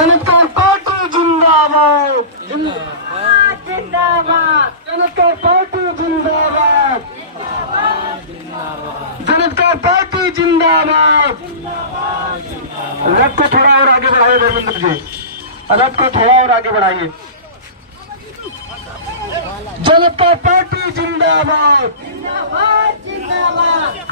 जनता party जिंदाबाद, जिंदाबाद जिंदाबाद जनता पार्टी जिंदाबाद, जनता पार्टी जिंदाबाद। रथ को थोड़ा और आगे बढ़ाइए धर्मेंद्र जी, रथ को थोड़ा और आगे बढ़ाइए। जनता पार्टी जिंदाबाद, जिंदाबाद जिंदाबाद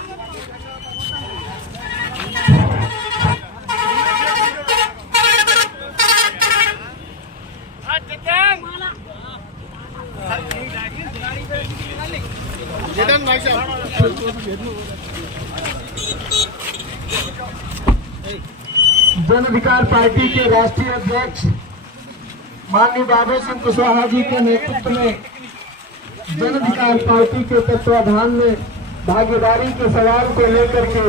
जन अधिकार पार्टी के राष्ट्रीय अध्यक्ष माननीय बाबू सिंह कुशवाहा जी के नेतृत्व में जन अधिकार पार्टी के तत्वाधान में भागीदारी के सवाल को लेकर के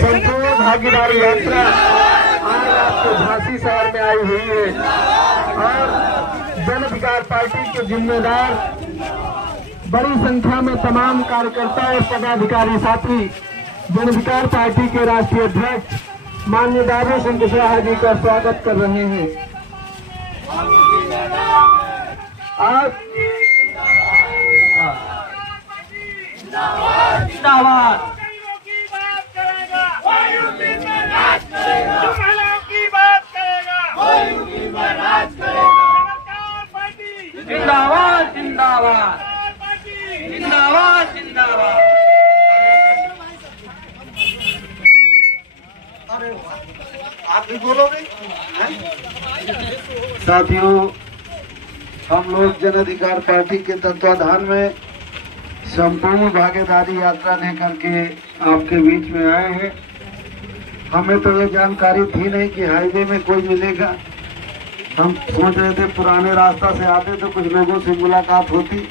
संपूर्ण भागीदारी यात्रा आज आपके झांसी शहर में आई हुई है और जन अधिकार पार्टी के जिम्मेदार बड़ी संख्या में तमाम कार्यकर्ता और पदाधिकारी साथी जन अधिकार पार्टी के राष्ट्रीय अध्यक्ष माननीय बाबू सिंह कुशवाहा जी का स्वागत कर रहे हैं। आज जिंदाबाद जिंदाबाद जिंदाबाद जिंदाबाद जिंदाबाद। आप भी बोलोगे? साथियों, हम लोग जन अधिकार पार्टी के तत्वाधान में संपूर्ण भागीदारी यात्रा लेकर के आपके बीच में आए हैं। हमें तो ये जानकारी थी नहीं कि हाईवे में कोई मिलेगा। हम सोच रहे थे पुराने रास्ता से आते तो कुछ लोगों से मुलाकात होती,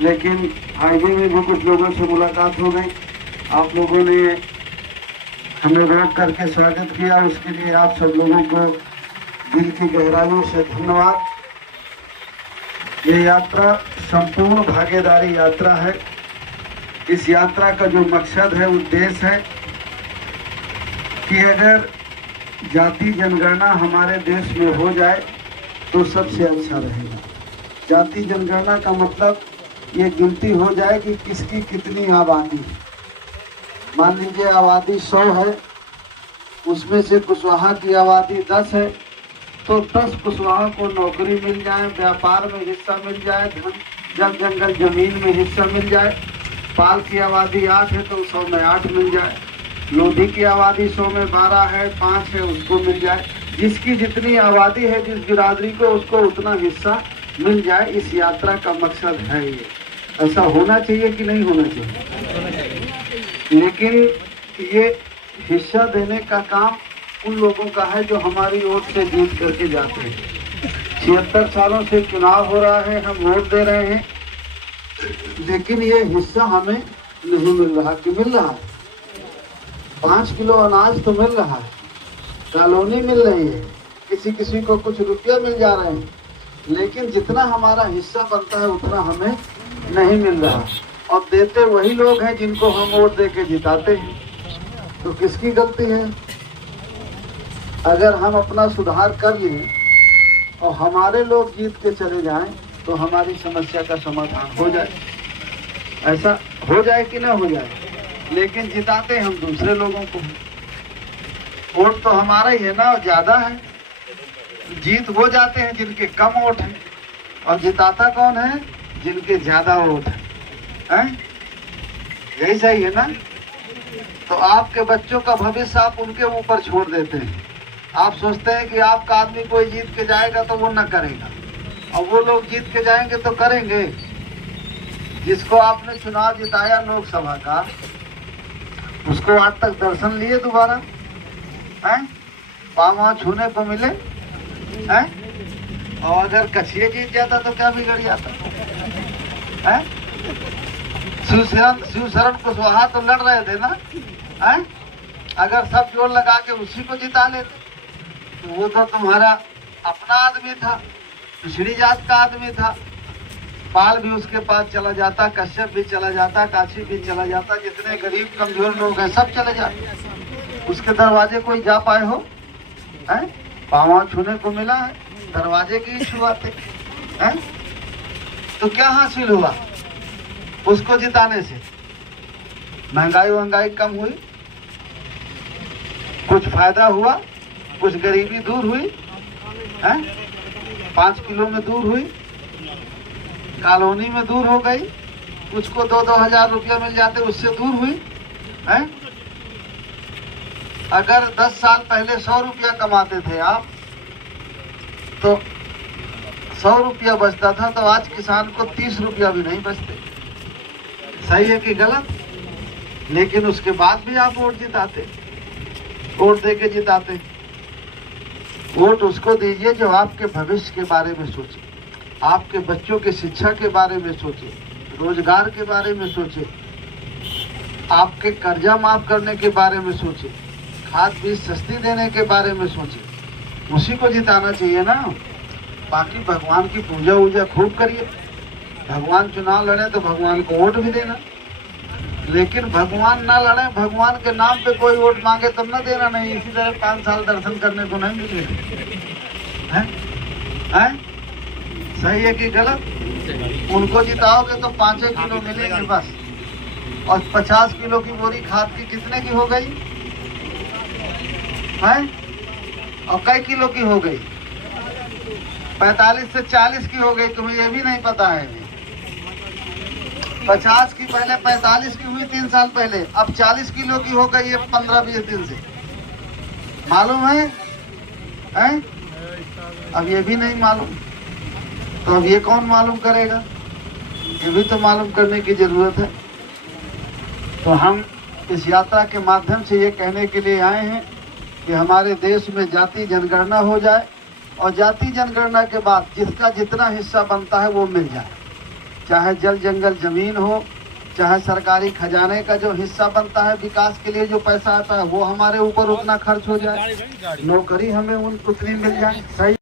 लेकिन हाईवे में भी कुछ लोगों से मुलाकात हो गई। आप लोगों ने हमें रोक करके स्वागत किया, उसके लिए आप सब लोगों को दिल की गहराइयों से धन्यवाद। ये यात्रा संपूर्ण भागीदारी यात्रा है। इस यात्रा का जो मकसद है, उद्देश्य है कि अगर जाति जनगणना हमारे देश में हो जाए तो सबसे अच्छा रहेगा। जाति जनगणना का मतलब ये गिनती हो जाए कि किसकी कितनी आबादी है। मान लीजिए आबादी 100 है, उसमें से कुशवाहा की आबादी 10 है, तो 10 कुशवाहा को नौकरी मिल जाए, व्यापार में हिस्सा मिल जाए, जल जंगल जमीन में हिस्सा मिल जाए। पाल की आबादी 8 है तो 100 में 8 मिल जाए। लोधी की आबादी 100 में 12 है, 5 है, उसको मिल जाए। जिसकी जितनी आबादी है, जिस बिरादरी को, उसको उतना हिस्सा मिल जाए। इस यात्रा का मकसद है ये। ऐसा होना चाहिए कि नहीं होना चाहिए? लेकिन ये हिस्सा देने का काम उन लोगों का है जो हमारी वोट से जीत करके जाते हैं। 76 सालों से चुनाव हो रहा है, हम वोट दे रहे हैं, लेकिन ये हिस्सा हमें नहीं मिल रहा। कि मिल रहा है? 5 किलो अनाज तो मिल रहा है, कॉलोनी मिल रही है, किसी किसी को कुछ रुपया मिल जा रहे हैं, लेकिन जितना हमारा हिस्सा बनता है उतना हमें नहीं मिल रहा। और देते वही लोग हैं जिनको हम वोट दे के जिताते हैं। तो किसकी गलती है? अगर हम अपना सुधार कर लें और हमारे लोग जीत के चले जाएं तो हमारी समस्या का समाधान हो जाए। ऐसा हो जाए कि ना हो जाए, लेकिन जिताते हम दूसरे लोगों को। वोट तो हमारा ही है ना, ज्यादा है। जीत वो जाते हैं जिनके कम वोट हैं, और जिताता कौन है? जिनके ज्यादा वोट हैं। यही सही है ना? तो आपके बच्चों का भविष्य आप उनके ऊपर छोड़ देते हैं। आप सोचते हैं कि आपका आदमी कोई जीत के जाएगा तो वो न करेगा, और वो लोग जीत के जाएंगे तो करेंगे। जिसको आपने चुनाव जिताया लोकसभा का, उसको आज तक दर्शन लिए दोबारा हैं? पाँव छूने को मिले हैं? और अगर कछिए जीत जाता तो क्या बिगड़ जाता है? शिवशरण कुशवाहा तो लड़ रहे थे ना हैं? अगर सब जोर लगा के उसी को जिता लेते तो वो तो तुम्हारा अपना आदमी था, पिछड़ी जात का आदमी था। पाल भी उसके पास चला जाता, कश्यप भी चला जाता, काशी भी चला जाता, जितने गरीब कमजोर लोग हैं सब चले जाते। उसके दरवाजे कोई जा पाए हो? हैं? पाँव छूने को मिला है, दरवाजे की ही छुआते हैं। तो क्या हासिल हुआ उसको जिताने से? महंगाई कम हुई, कुछ फायदा हुआ, कुछ गरीबी दूर हुई है, 5 किलो में दूर हुई, कॉलोनी में दूर हो गई, कुछ को 2-2 हजार रुपया मिल जाते उससे दूर हुई है। अगर 10 साल पहले 100 रुपया कमाते थे आप, तो 100 रुपया बचता था, तो आज किसान को 30 रुपया भी नहीं बचते। सही है कि गलत? लेकिन उसके बाद भी आप वोट जिताते, वोट दे के जिताते। वोट उसको दीजिए जो आपके भविष्य के बारे में सोचे, आपके बच्चों की शिक्षा के बारे में सोचे, रोजगार के बारे में सोचे, आपके कर्जा माफ करने के बारे में सोचे, खाद बीज सस्ती देने के बारे में सोचे। उसी को जिताना चाहिए ना। बाकी भगवान की पूजा वूजा खूब करिए, भगवान चुनाव लड़े तो भगवान को वोट भी देना, लेकिन भगवान ना लड़े, भगवान के नाम पे कोई वोट मांगे तब ना देना नहीं। इसी तरह 5 साल दर्शन करने को नहीं मिलेगा। हैं? सही है कि गलत? उनको जिताओगे तो 5 किलो मिलेंगे बस, और 50 किलो की बोरी खाद की कितने की हो गई है? और कई किलो की हो गई? 45 से 40 की हो गई। तुम्हें ये भी नहीं पता है? 50 की पहले 45 की हुई 3 साल पहले, अब 40 किलो की हो गई है 15-20 दिन से। मालूम है? हैं? अब ये भी नहीं मालूम, तो अब ये कौन मालूम करेगा? ये भी तो मालूम करने की जरूरत है। तो हम इस यात्रा के माध्यम से ये कहने के लिए आए हैं कि हमारे देश में जाति जनगणना हो जाए, और जाति जनगणना के बाद जिसका जितना हिस्सा बनता है वो मिल जाए। चाहे जल जंगल जमीन हो, चाहे सरकारी खजाने का जो हिस्सा बनता है विकास के लिए जो पैसा आता है वो हमारे ऊपर उतना खर्च हो जाए, नौकरी हमें उतनी मिल जाए। सही